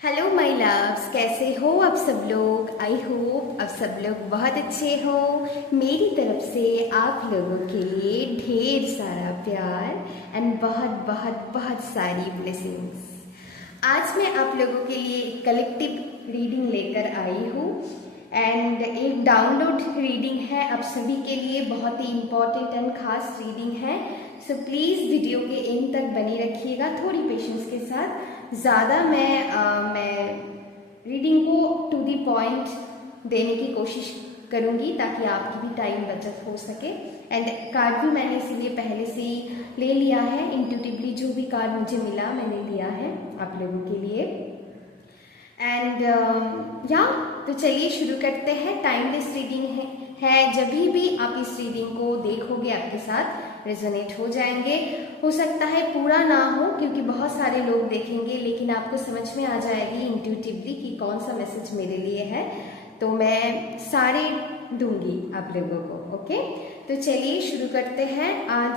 Hello my loves, कैसे हो आप सब लोग। आई होप आप सब लोग बहुत अच्छे हो। मेरी तरफ से आप लोगों के लिए ढेर सारा प्यार एंड बहुत बहुत बहुत सारी ब्लेसिंग्स। आज मैं आप लोगों के लिए कलेक्टिव रीडिंग लेकर आई हूँ एंड एक डाउनलोड रीडिंग है आप सभी के लिए, बहुत ही इम्पोर्टेंट एंड खास रीडिंग है। सो प्लीज़ वीडियो के एंड तक बने रखिएगा थोड़ी पेशेंस के साथ। ज़्यादा मैं रीडिंग को टू दी पॉइंट देने की कोशिश करूँगी ताकि आपकी भी टाइम बचत हो सके। एंड कार्ड भी मैंने इसीलिए पहले से ही ले लिया है, इंट्यूटिवली जो भी कार्ड मुझे मिला मैंने लिया है आप लोगों के लिए। एंड तो चलिए शुरू करते हैं। टाइमलेस रीडिंग है जब भी आप इस रीडिंग को देखोगे आपके साथ रेजोनेट हो जाएंगे। हो सकता है पूरा ना हो क्योंकि बहुत सारे लोग देखेंगे, लेकिन आपको समझ में आ जाएगी इंट्यूटिवली कि कौन सा मैसेज मेरे लिए है। तो मैं सारे दूंगी आप लोगों को। ओके, तो चलिए शुरू करते हैं। आज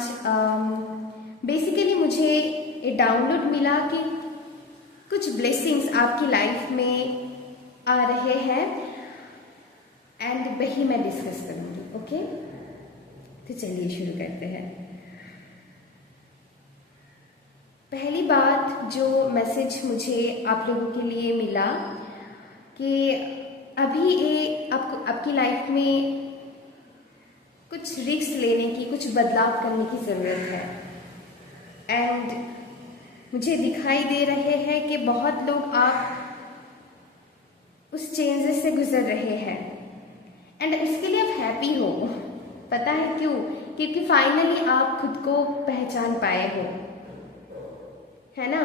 बेसिकली मुझे ये डाउनलोड मिला कि कुछ ब्लेसिंग्स आपकी लाइफ में आ रहे हैं एंड वही मैं डिस्कस करूंगी। ओके, तो चलिए शुरू करते हैं। पहली बात जो मैसेज मुझे आप लोगों के लिए मिला कि अभी ये आपकी लाइफ में कुछ रिस्क लेने की, कुछ बदलाव करने की ज़रूरत है। एंड मुझे दिखाई दे रहे हैं कि बहुत लोग आप उस चेंजेस से गुजर रहे हैं एंड इसके लिए आप हैप्पी हो। पता है क्यों? क्योंकि फाइनली आप खुद को पहचान पाए हो, है ना।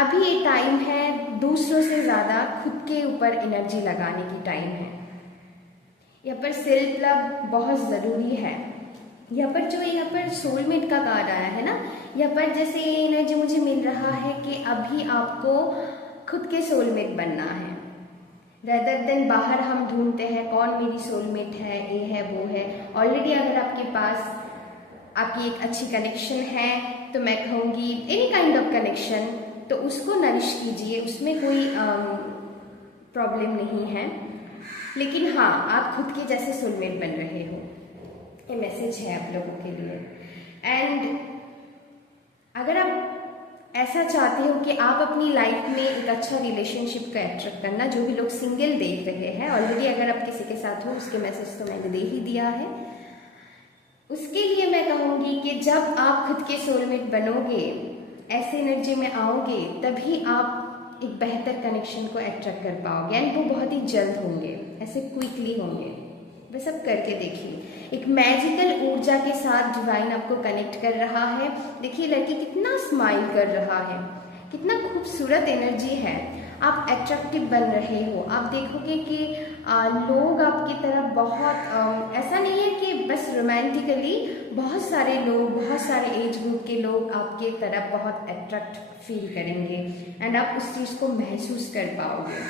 अभी ये टाइम है दूसरों से ज़्यादा खुद के ऊपर एनर्जी लगाने की टाइम है। यहाँ पर सेल्फ लव बहुत ज़रूरी है। यहाँ पर सोलमेट का कार्ड आया है ना, यहाँ पर जैसे ये एनर्जी मुझे मिल रहा है कि अभी आपको खुद के सोलमेट बनना है। रेदर देन बाहर हम ढूंढते हैं कौन मेरी सोलमेट है, ये है वो है। ऑलरेडी अगर आपके पास आपकी एक अच्छी कनेक्शन है तो मैं कहूँगी एनी काइंड ऑफ कनेक्शन, तो उसको नरिश कीजिए, उसमें कोई प्रॉब्लम नहीं है। लेकिन हाँ, आप खुद के जैसे सोलमेट बन रहे हो, ये मैसेज है आप लोगों के लिए। एंड अगर आप ऐसा चाहते हो कि आप अपनी लाइफ में एक अच्छा रिलेशनशिप को अट्रैक्ट करना, जो भी लोग सिंगल देख रहे हैं, ऑलरेडी अगर आप किसी के साथ हो उसके मैसेज तो मैंने दे ही दिया है। उसके लिए मैं कहूँगी कि जब आप खुद के सोलमेट बनोगे, ऐसे एनर्जी में आओगे, तभी आप एक बेहतर कनेक्शन को अट्रैक्ट कर पाओगे एंड वो बहुत ही जल्द होंगे, ऐसे क्विकली होंगे। बस आप करके देखिए। एक मैजिकल ऊर्जा के साथ डिवाइन आपको कनेक्ट कर रहा है। देखिए लड़की कितना स्माइल कर रहा है, कितना खूबसूरत एनर्जी है। आप अट्रैक्टिव बन रहे हो। आप देखोगे कि लोग आपकी तरफ बहुत ऐसा नहीं है कि बस रोमांटिकली, बहुत सारे लोग, बहुत सारे एज ग्रुप के लोग आपके तरफ बहुत अट्रैक्ट फील करेंगे एंड आप उस चीज़ को महसूस कर पाओगे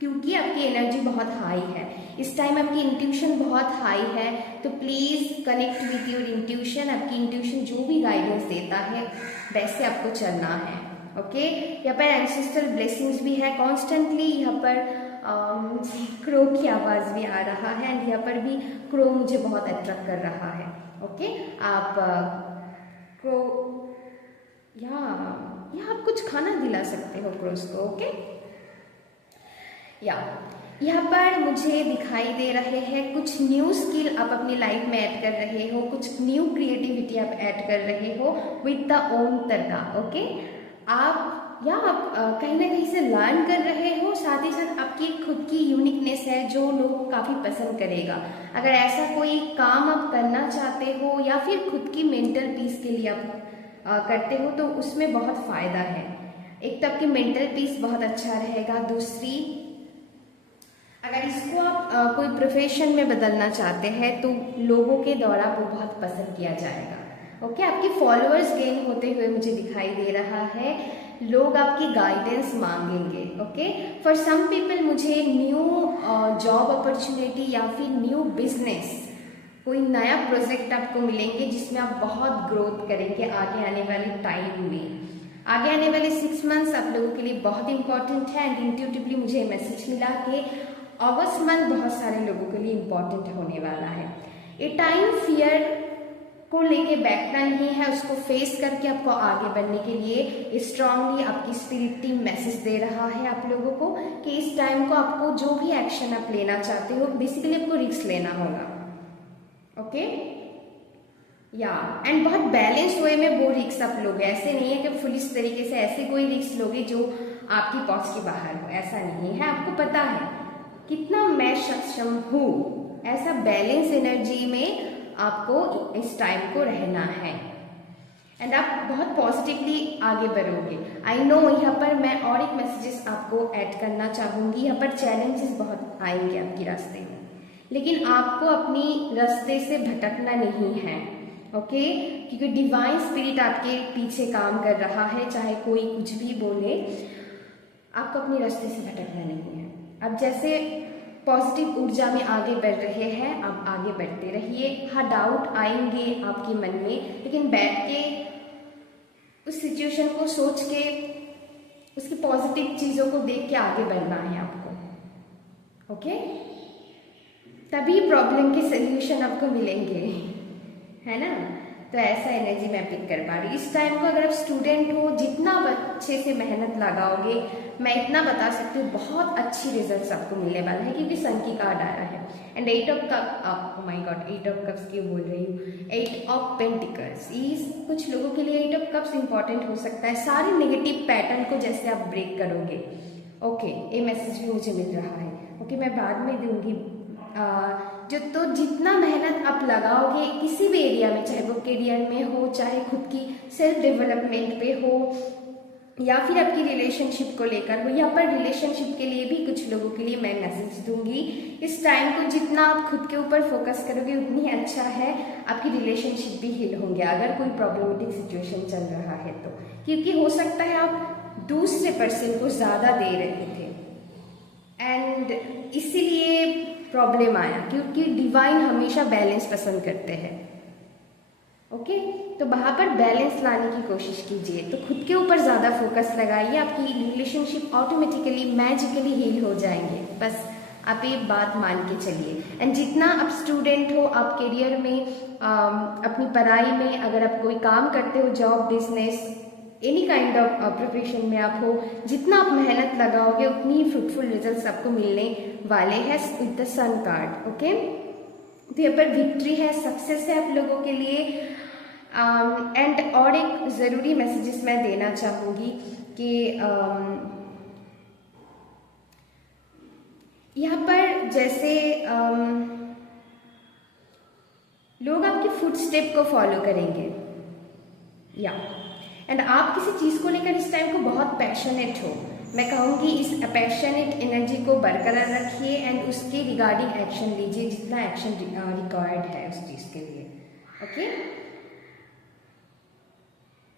क्योंकि आपकी एनर्जी बहुत हाई है। इस टाइम आपकी इंट्यूशन बहुत हाई है, तो please connect with your intuition. आपकी इंट्यूशन जो भी गाइडेंस देता है वैसे आपको चलना है। ओके, यहाँ पर एंसेस्ट्रल ब्लेसिंग्स भी है कॉन्स्टेंटली। यहाँ पर क्रो की आवाज़ भी आ रहा है एंड यहाँ पर भी क्रो मुझे बहुत अट्रैक्ट कर रहा है। ओके, आप क्रो या आप कुछ खाना दिला सकते हो क्रोस को। ओके, यहाँ पर मुझे दिखाई दे रहे हैं कुछ न्यू स्किल आप अपनी लाइफ में ऐड कर रहे हो, कुछ न्यू क्रिएटिविटी आप ऐड कर रहे हो विद द ओन तरका। ओके, आप कहीं ना कहीं से लर्न कर रहे हो, साथ ही साथ आपकी खुद की यूनिकनेस है जो लोग काफ़ी पसंद करेगा। अगर ऐसा कोई काम आप करना चाहते हो या फिर खुद की मेंटल पीस के लिए आप करते हो तो उसमें बहुत फ़ायदा है। एक तो आपकी मेंटल पीस बहुत अच्छा रहेगा, दूसरी अगर इसको आप कोई प्रोफेशन में बदलना चाहते हैं तो लोगों के द्वारा वो बहुत पसंद किया जाएगा। ओके, आपके फॉलोअर्स गेन होते हुए मुझे दिखाई दे रहा है। लोग आपकी गाइडेंस मांगेंगे। ओके, फॉर सम पीपल मुझे न्यू जॉब अपॉर्चुनिटी या फिर न्यू बिजनेस, कोई नया प्रोजेक्ट आपको मिलेंगे जिसमें आप बहुत ग्रोथ करेंगे आगे आने वाले टाइम में। आगे आने वाले 6 मंथ्स आप लोगों के लिए बहुत इंपॉर्टेंट है एंड इंट्यूटिवली मुझे मैसेज मिला कि अगस्त मंथ बहुत सारे लोगों के लिए इंपॉर्टेंट होने वाला है। ये टाइम फियर को लेके बैठना नहीं है, उसको फेस करके आपको आगे बढ़ने के लिए स्ट्रांगली आपकी स्पिरिट टीम मैसेज दे रहा है आप लोगों को कि इस टाइम को आपको जो भी एक्शन आप लेना चाहते हो बेसिकली आपको रिस्क लेना होगा। ओके या एंड बहुत बैलेंस वे में वो रिस्क आप लोगे, ऐसे नहीं है कि फुल इस तरीके से ऐसे कोई रिस्क लोगे जो आपकी पहुंच के बाहर हो, ऐसा नहीं है। आपको पता है कितना मैं सक्षम हूँ, ऐसा बैलेंस एनर्जी में आपको इस टाइम को रहना है एंड आप बहुत पॉजिटिवली आगे बढ़ोगे। आई नो यहाँ पर मैं और एक मैसेजेस आपको ऐड करना चाहूँगी। यहाँ पर चैलेंजेस बहुत आएंगे आपके रास्ते में, लेकिन आपको अपनी रास्ते से भटकना नहीं है। ओके क्योंकि डिवाइन स्पिरिट आपके पीछे काम कर रहा है, चाहे कोई कुछ भी बोले, आपको अपनी रास्ते से भटकना नहीं है। अब जैसे पॉजिटिव ऊर्जा में आगे बढ़ रहे हैं, आप आगे बढ़ते रहिए। हाँ डाउट आएंगे आपके मन में, लेकिन बैठ के उस सिचुएशन को सोच के उसकी पॉजिटिव चीज़ों को देख के आगे बढ़ना है आपको। ओके तभी प्रॉब्लम के सल्यूशन आपको मिलेंगे, है ना। तो ऐसा एनर्जी मैं पिक कर पा रही। इस टाइम को अगर आप स्टूडेंट हो, जितना अच्छे से मेहनत लगाओगे, मैं इतना बता सकती हूँ बहुत अच्छी रिजल्ट्स आपको मिलने वाले हैं, क्योंकि सन की कार्ड आया है and 8 of cup, oh my God 8 of cups क्यों बोल रही हूँ, 8 ऑफ पेंटिकल्स। इस कुछ लोगों के लिए 8 ऑफ कप्स इंपॉर्टेंट हो सकता है, सारे नेगेटिव पैटर्न को जैसे आप ब्रेक करोगे। ओके ये मैसेज भी मुझे मिल रहा है। ओके मैं बाद में दूंगी। तो जितना मेहनत आप लगाओगे किसी भी एरिया में, चाहे वो करियर में हो, चाहे खुद की सेल्फ डेवलपमेंट पे हो, या फिर आपकी रिलेशनशिप को लेकर हो, यहाँ पर रिलेशनशिप के लिए भी कुछ लोगों के लिए मैं मैसेज दूंगी। इस टाइम को जितना आप खुद के ऊपर फोकस करोगे उतनी अच्छा है, आपकी रिलेशनशिप भी हील होंगे अगर कोई प्रॉब्लमेटिक सिचुएशन चल रहा है तो, क्योंकि हो सकता है आप दूसरे पर्सन को ज़्यादा दे रहे थे एंड इसीलिए प्रॉब्लम आया, क्योंकि डिवाइन हमेशा बैलेंस पसंद करते हैं। ओके तो वहाँ पर बैलेंस लाने की कोशिश कीजिए, तो खुद के ऊपर ज़्यादा फोकस लगाइए, आपकी रिलेशनशिप ऑटोमेटिकली मैजिकली हील हो जाएंगे। बस आप ये बात मान के चलिए। एंड जितना आप स्टूडेंट हो, आप करियर में अपनी पढ़ाई में, अगर आप कोई काम करते हो, job business any kind of profession में आप हो, जितना आप मेहनत लगाओगे उतनी फ्रूटफुल रिजल्ट्स आपको मिलने वाले हैं with the sun card. Okay तो यहाँ पर विक्ट्री है, सक्सेस है आप लोगों के लिए। एंड और एक ज़रूरी मैसेजेस मैं देना चाहूँगी कि यहाँ पर जैसे लोग आपके फुट स्टेप को फॉलो करेंगे या एंड आप किसी चीज़ को लेकर इस टाइम को बहुत पैशनेट हो, मैं कहूँगी इस पैशनेट एनर्जी को बरकरार रखिए एंड उसके रिगार्डिंग एक्शन लीजिए, जितना एक्शन रिक्वायर्ड है उस चीज़ के लिए। ओके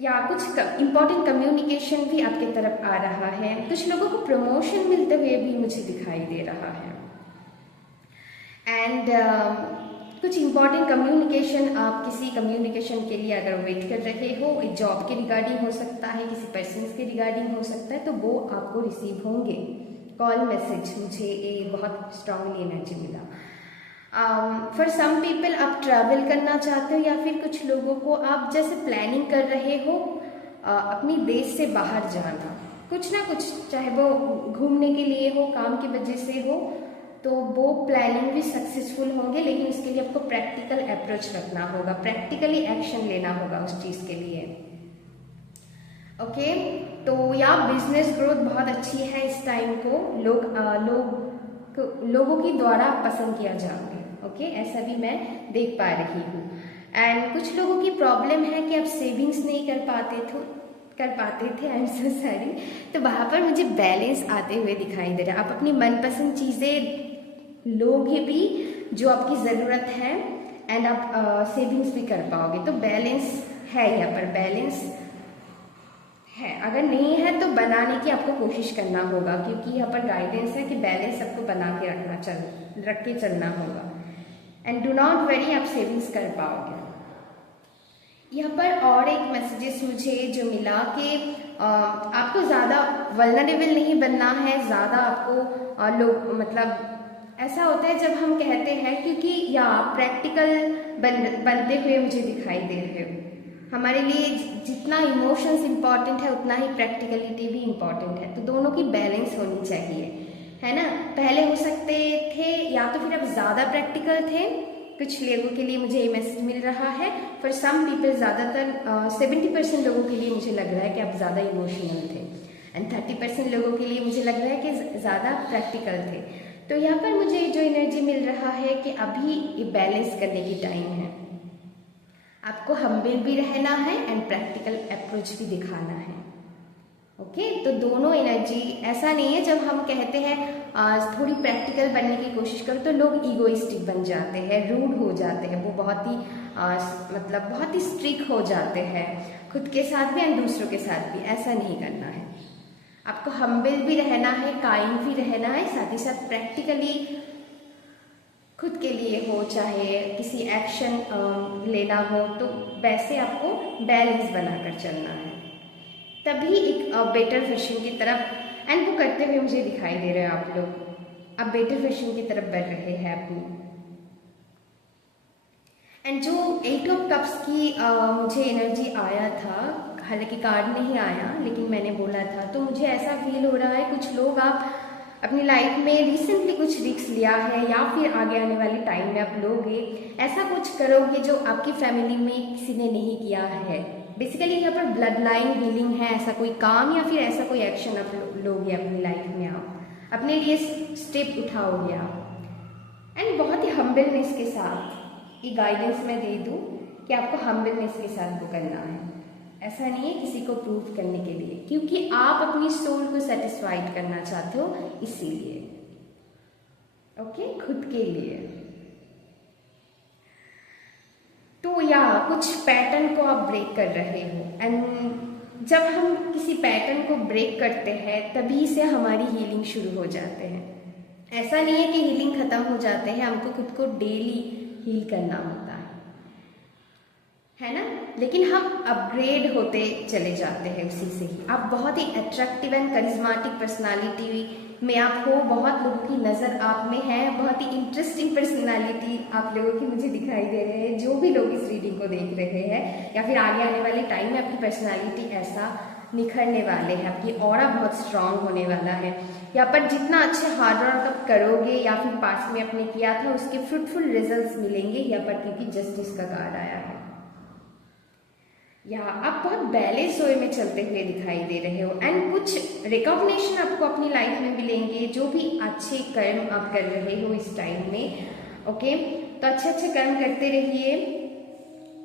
या कुछ इम्पॉर्टेंट कम्युनिकेशन भी आपके तरफ आ रहा है, कुछ लोगों को प्रमोशन मिलते हुए भी मुझे दिखाई दे रहा है एंड कुछ इंपॉर्टेंट कम्युनिकेशन, आप किसी कम्युनिकेशन के लिए अगर वेट कर रहे हो, एक जॉब के रिगार्डिंग हो सकता है, किसी पर्सन के रिगार्डिंग हो सकता है, तो वो आपको रिसीव होंगे। कॉल मैसेज मुझे ये बहुत स्ट्रांगली एनर्जी मिला। फॉर सम पीपल आप ट्रैवल करना चाहते हो, या फिर कुछ लोगों को आप जैसे प्लानिंग कर रहे हो अपनी देश से बाहर जाना, कुछ ना कुछ, चाहे वो घूमने के लिए हो, काम की वजह से हो, तो वो प्लानिंग भी सक्सेसफुल होंगे, लेकिन उसके लिए आपको प्रैक्टिकल अप्रोच रखना होगा, प्रैक्टिकली एक्शन लेना होगा उस चीज़ के लिए। ओके तो या बिजनेस ग्रोथ बहुत अच्छी है इस टाइम को, लोगों के द्वारा पसंद किया जाओगे। ओके ऐसा भी मैं देख पा रही हूँ। एंड कुछ लोगों की प्रॉब्लम है कि आप सेविंग्स नहीं कर पाते थे, आई एम सो सॉरी, तो वहाँ पर मुझे बैलेंस आते हुए दिखाई दे रहा है। आप अपनी मनपसंद चीज़ें लोगे भी जो आपकी ज़रूरत है एंड आप सेविंग्स भी कर पाओगे, तो बैलेंस है, यहाँ पर बैलेंस है। अगर नहीं है तो बनाने की आपको कोशिश करना होगा, क्योंकि यहाँ पर गाइडेंस है कि बैलेंस आपको बना के रख के चलना होगा। एंड डू नॉट वरी, आप सेविंग्स कर पाओगे। यहाँ पर और एक मैसेजेस मुझे जो मिला कि आपको ज़्यादा वल्नरेबल नहीं बनना है, ज़्यादा आपको लोग मतलब ऐसा होता है जब हम कहते हैं, क्योंकि या प्रैक्टिकल बनते हुए मुझे दिखाई दे रहे हो। हमारे लिए जितना इमोशंस इम्पॉर्टेंट है उतना ही प्रैक्टिकलिटी भी इम्पॉर्टेंट है, तो दोनों की बैलेंस होनी चाहिए, है ना। पहले हो सकते थे या तो फिर आप ज़्यादा प्रैक्टिकल थे, कुछ लोगों के लिए मुझे ये मैसेज मिल रहा है। फॉर सम पीपल, ज़्यादातर 70% लोगों के लिए मुझे लग रहा है कि आप ज़्यादा इमोशनल थे, एंड 30% लोगों के लिए मुझे लग रहा है कि ज़्यादा प्रैक्टिकल थे। तो यहाँ पर मुझे जो एनर्जी मिल रहा है कि अभी ये बैलेंस करने की टाइम है, आपको हम्बल भी रहना है एंड प्रैक्टिकल अप्रोच भी दिखाना है। ओके, तो दोनों एनर्जी, ऐसा नहीं है जब हम कहते हैं थोड़ी प्रैक्टिकल बनने की कोशिश करो तो लोग ईगोइस्टिक बन जाते हैं, रूड हो जाते हैं, वो बहुत ही मतलब बहुत ही स्ट्रिक्ट हो जाते हैं खुद के साथ भी एंड दूसरों के साथ भी। ऐसा नहीं करना है, आपको हम्बल भी रहना है, काइंड भी रहना है, साथ ही साथ प्रैक्टिकली खुद के लिए हो, चाहे किसी एक्शन लेना हो, तो वैसे आपको बैलेंस बनाकर चलना है, तभी एक बेटर वर्जन की तरफ, एंड वो करते हुए मुझे दिखाई दे रहे हैं आप लोग, अब बेटर वर्जन की तरफ बढ़ रहे हैं अपनी। एंड जो 8 ऑफ कप्स की मुझे एनर्जी आया था, हालांकि कार्ड नहीं आया लेकिन मैंने बोला था, तो मुझे ऐसा फील हो रहा है कुछ लोग आप अपनी लाइफ में रिसेंटली कुछ रिस्क लिया है या फिर आगे आने वाले टाइम में आप लोगे, ऐसा कुछ करोगे जो आपकी फैमिली में किसी ने नहीं किया है। बेसिकली यहाँ पर ब्लड लाइन हीलिंग है, ऐसा कोई काम या फिर ऐसा कोई एक्शन आप लोगे अपनी लाइफ में, आप अपने लिए स्टेप उठाओगे आप, एंड बहुत ही हम्बलनेस के साथ। ये गाइडेंस मैं दे दूँ कि आपको हम्बलनेस के साथ वो करना है, ऐसा नहीं है किसी को प्रूव करने के लिए, क्योंकि आप अपनी सोल को सेटिस्फाइड करना चाहते हो, इसीलिए। ओके, खुद के लिए। तो या कुछ पैटर्न को आप ब्रेक कर रहे हो, एंड जब हम किसी पैटर्न को ब्रेक करते हैं तभी से हमारी हीलिंग शुरू हो जाते हैं। ऐसा नहीं है कि हीलिंग खत्म हो जाते हैं, हमको खुद को डेली हील करना होता है ना, लेकिन हम अपग्रेड होते चले जाते हैं उसी से ही। आप बहुत ही अट्रैक्टिव एंड करिश्मेटिक पर्सनालिटी में आप हो, बहुत लोगों की नज़र आप में है, बहुत ही इंटरेस्टिंग पर्सनालिटी आप लोगों की मुझे दिखाई दे रहे हैं, जो भी लोग इस रीडिंग को देख रहे हैं, या फिर आगे आने वाले टाइम में आपकी पर्सनालिटी ऐसा निखरने वाले हैं, आपकी ऑरा बहुत स्ट्रांग होने वाला है। यहाँ पर जितना अच्छे हार्ड वर्क आप करोगे या फिर पास्ट में आपने किया था उसके फ्रूटफुल रिजल्ट्स मिलेंगे यहाँ पर, क्योंकि जस्टिस का कार्ड आया है। या आप बहुत बैलेंस वे में चलते हुए दिखाई दे रहे हो, एंड कुछ रिकॉग्निशन आपको अपनी लाइफ में मिलेंगे, जो भी अच्छे कर्म आप कर रहे हो इस टाइम में। ओके, तो अच्छे अच्छे कर्म करते रहिए,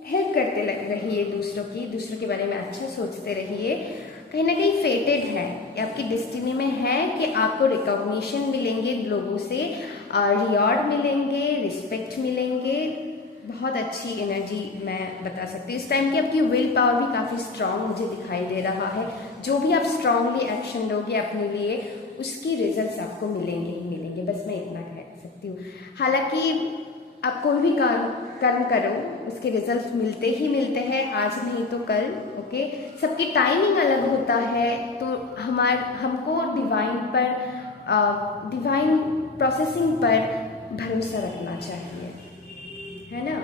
हेल्प करते रहिए दूसरों के बारे में अच्छा सोचते रहिए। कहीं ना कहीं फेटेड है, आपकी डेस्टिनी में है कि आपको रिकॉग्निशन मिलेंगे लोगों से, रिवॉर्ड मिलेंगे, रिस्पेक्ट मिलेंगे। बहुत अच्छी एनर्जी मैं बता सकती हूँ इस टाइम की। आपकी विल पावर भी काफ़ी स्ट्रांग मुझे दिखाई दे रहा है, जो भी आप स्ट्रांगली एक्शन लोगे अपने लिए उसकी रिजल्ट्स आपको मिलेंगे ही मिलेंगे, बस मैं इतना कह सकती हूँ। हालांकि आप कोई भी कर्म करो उसके रिजल्ट्स मिलते ही मिलते हैं, आज नहीं तो कल। ओके, सबकी टाइमिंग अलग होता है, तो हमको डिवाइन प्रोसेसिंग पर भरोसा रखना चाहिए, है ना।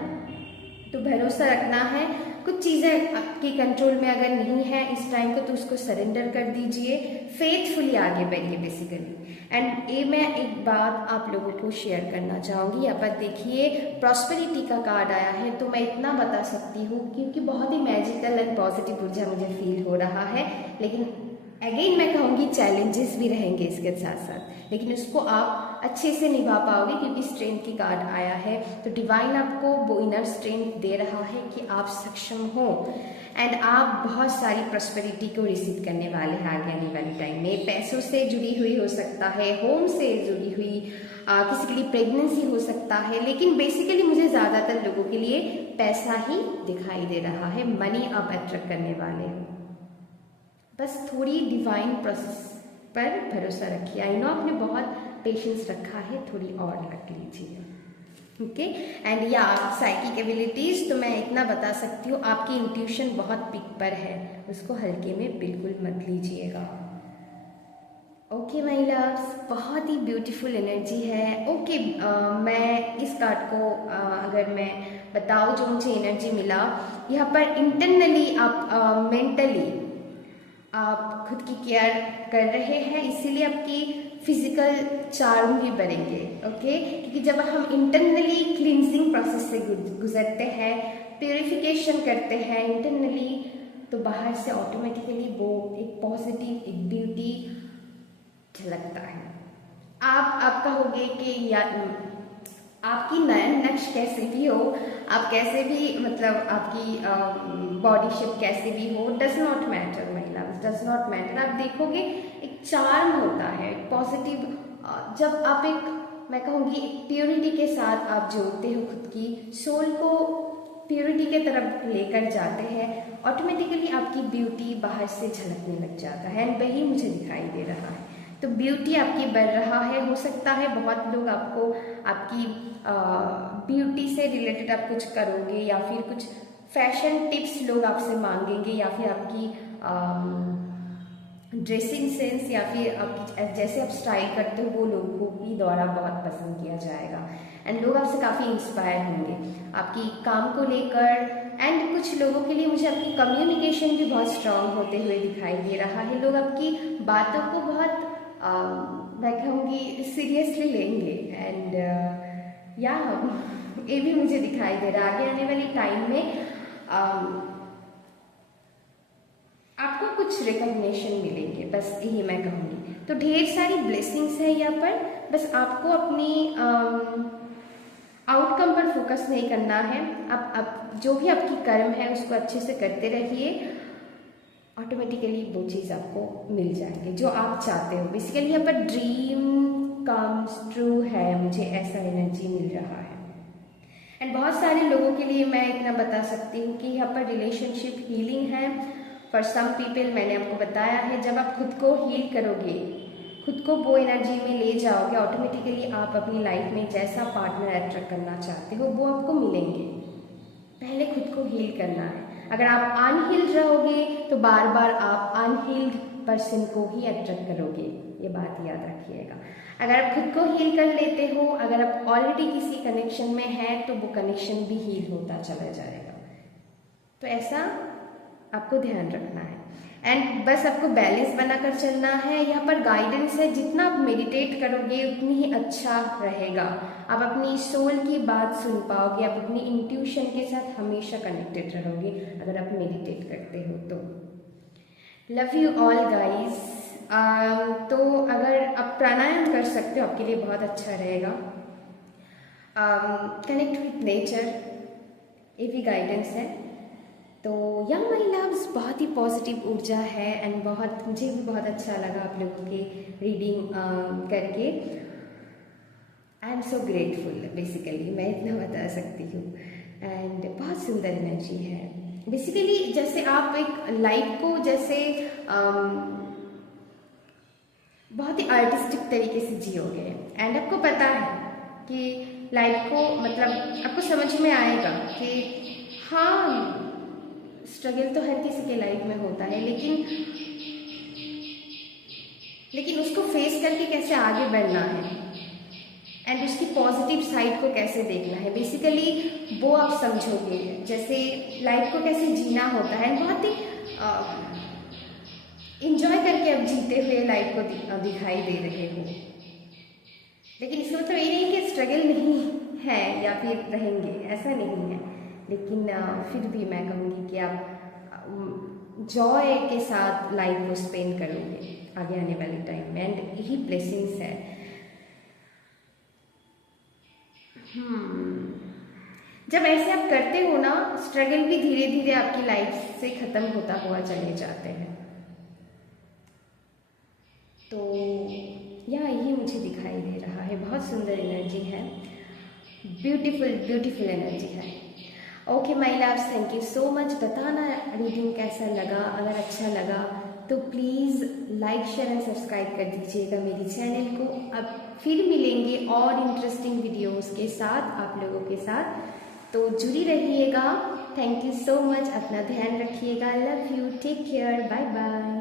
तो भरोसा रखना है, कुछ चीज़ें आपके कंट्रोल में अगर नहीं है इस टाइम को तो उसको सरेंडर कर दीजिए, फेथफुली आगे बढ़िए बेसिकली। एंड ये मैं एक बात आप लोगों को शेयर करना चाहूँगी। यहाँ पर देखिए प्रॉस्पेरिटी का कार्ड आया है, तो मैं इतना बता सकती हूँ क्योंकि बहुत ही मैजिकल एंड पॉजिटिव ऊर्जा मुझे फील हो रहा है, लेकिन अगेन मैं कहूँगी चैलेंजेस भी रहेंगे इसके साथ साथ, लेकिन उसको आप अच्छे से निभा पाओगे क्योंकि स्ट्रेंथ की कार्ड आया है। तो डिवाइन आपको वो इनर स्ट्रेंथ दे रहा है कि आप सक्षम हो, एंड आप बहुत सारी प्रॉस्पेरिटी को रिसीव करने वाले हैं आगे आने वाले टाइम में। पैसों से जुड़ी हुई हो सकता है, होम से जुड़ी हुई, किसी के लिए प्रेगनेंसी हो सकता है, लेकिन बेसिकली मुझे ज़्यादातर लोगों के लिए पैसा ही दिखाई दे रहा है। मनी आप अट्रैक्ट करने वाले हो, बस थोड़ी डिवाइन प्रोसेस पर भरोसा रखिए। आई नो आपने बहुत पेशेंस रखा है, थोड़ी और रख लीजिए। ओके। एंड या साइकिक एबिलिटीज, तो मैं इतना बता सकती हूँ आपकी इंट्यूशन बहुत पिक पर है, उसको हल्के में बिल्कुल मत लीजिएगा। ओके माय लव्स, बहुत ही ब्यूटीफुल एनर्जी है। ओके, मैं इस कार्ड को अगर मैं बताऊँ जो मुझे एनर्जी मिला, यहाँ पर इंटरनली आप मेंटली आप खुद की केयर कर रहे हैं, इसीलिए आपकी फिजिकल चार्म भी बढ़ेंगे। ओके, क्योंकि जब हम इंटरनली क्लींजिंग प्रोसेस से गुजरते हैं, प्योरिफिकेशन करते हैं इंटरनली, तो बाहर से ऑटोमेटिकली वो एक पॉजिटिव, एक ब्यूटी झलकता है। आप कहोगे कि या आपकी नयन नक्श कैसे भी हो, आप कैसे भी मतलब आपकी बॉडी शेप कैसे भी हो, does not matter my love, does not matter. आप देखोगे एक चार्म होता है, एक पॉजिटिव, जब आप एक, मैं कहूँगी एक प्योरिटी के साथ आप जोड़ते हो खुद की सोल को, प्योरिटी के तरफ लेकर जाते हैं, ऑटोमेटिकली आपकी ब्यूटी बाहर से झलकने लग जाता है। एंड वही मुझे दिखाई दे रहा है, तो ब्यूटी आपकी बढ़ रहा है। हो सकता है बहुत लोग आपको आपकी ब्यूटी से रिलेटेड आप कुछ करोगे, या फिर कुछ फैशन टिप्स लोग आपसे मांगेंगे, या फिर आपकी ड्रेसिंग सेंस, या फिर आपकी जैसे आप स्टाइल करते हो वो लोगों के द्वारा बहुत पसंद किया जाएगा। एंड लोग आपसे काफ़ी इंस्पायर होंगे आपकी काम को लेकर। एंड कुछ लोगों के लिए मुझे आपकी कम्युनिकेशन भी बहुत स्ट्रांग होते हुए दिखाई दे रहा है। लोग आपकी बातों को बहुत मैं कहूँगी सीरियसली लेंगे। एंड या ये भी मुझे दिखाई दे रहा है आगे आने वाली टाइम में आपको कुछ रिकॉग्निशन मिलेंगे, बस यही मैं कहूँगी। तो ढेर सारी ब्लेसिंग्स है यहाँ पर, बस आपको अपनी आउटकम पर फोकस नहीं करना है। आप जो भी आपकी कर्म है उसको अच्छे से करते रहिए, ऑटोमेटिकली वो चीज़ आपको मिल जाएंगे जो आप चाहते हो। बेसिकली यहाँ पर ड्रीम कम्स ट्रू है, मुझे ऐसा एनर्जी मिल रहा है। एंड बहुत सारे लोगों के लिए मैं इतना बता सकती हूँ कि यहाँ पर रिलेशनशिप हीलिंग है फॉर सम पीपल। मैंने आपको बताया है, जब आप खुद को हील करोगे, खुद को वो एनर्जी में ले जाओगे, ऑटोमेटिकली आप अपनी लाइफ में जैसा पार्टनर अट्रैक्ट करना चाहते हो वो आपको मिलेंगे। पहले खुद को हील करना है। अगर आप अनहील्ड रहोगे तो बार बार आप अनहील्ड पर्सन को ही अट्रैक्ट करोगे, ये बात याद रखिएगा। अगर आप खुद को हील कर लेते हो, अगर आप ऑलरेडी किसी कनेक्शन में हैं, तो वो कनेक्शन भी हील होता चला जाएगा। तो ऐसा आपको ध्यान रखना है। एंड बस आपको बैलेंस बनाकर चलना है। यहाँ पर गाइडेंस है, जितना आप मेडिटेट करोगे उतनी ही अच्छा रहेगा। आप अपनी सोल की बात सुन पाओगे, आप अपनी इंट्यूशन के साथ हमेशा कनेक्टेड रहोगे अगर आप मेडिटेट करते हो तो। Love you all guys. तो अगर आप प्राणायाम कर सकते हो आपके लिए बहुत अच्छा रहेगा। कनेक्ट विथ नेचर, ये भी गाइडेंस है। तो या माय लव्स, बहुत ही पॉजिटिव ऊर्जा है। एंड बहुत मुझे भी बहुत अच्छा लगा आप लोगों के रीडिंग करके। I am so grateful, basically मैं इतना बता सकती हूँ। एंड बहुत सुंदर एनर्जी है। बेसिकली जैसे आप एक लाइफ को जैसे बहुत ही आर्टिस्टिक तरीके से जियोगे। एंड आपको पता है कि लाइफ को मतलब आपको समझ में आएगा कि हाँ, स्ट्रगल तो हर किसी के लाइफ में होता है, लेकिन उसको फेस करके कैसे आगे बढ़ना है एंड उसकी पॉजिटिव साइड को कैसे देखना है, बेसिकली वो आप समझोगे। जैसे लाइफ को कैसे जीना होता है, बहुत ही इंजॉय करके अब जीते हुए लाइफ को दिखाई दे रहे हो। लेकिन इसका मतलब ये नहीं कि स्ट्रगल नहीं है या फिर रहेंगे, ऐसा नहीं है। लेकिन फिर भी मैं कहूँगी कि आप जॉय के साथ लाइफ को स्पेंड करोगे आगे आने वाले टाइम में। एंड यही ब्लेसिंग्स है। जब ऐसे आप करते हो ना, स्ट्रगल भी धीरे धीरे आपकी लाइफ से खत्म होता हुआ चले जाते हैं। तो यही मुझे दिखाई दे रहा है। बहुत सुंदर एनर्जी है, ब्यूटीफुल ब्यूटीफुल एनर्जी है। Okay my loves, thank you so much. बताना रीडिंग कैसा लगा, अगर अच्छा लगा तो तो please like share and subscribe कर दीजिएगा मेरी चैनल को। अब फिर मिलेंगे और इंटरेस्टिंग वीडियोस के साथ आप लोगों के साथ, तो जुड़ी रहिएगा। थैंक यू सो मच, अपना ध्यान रखिएगा। Love you, take care, bye bye.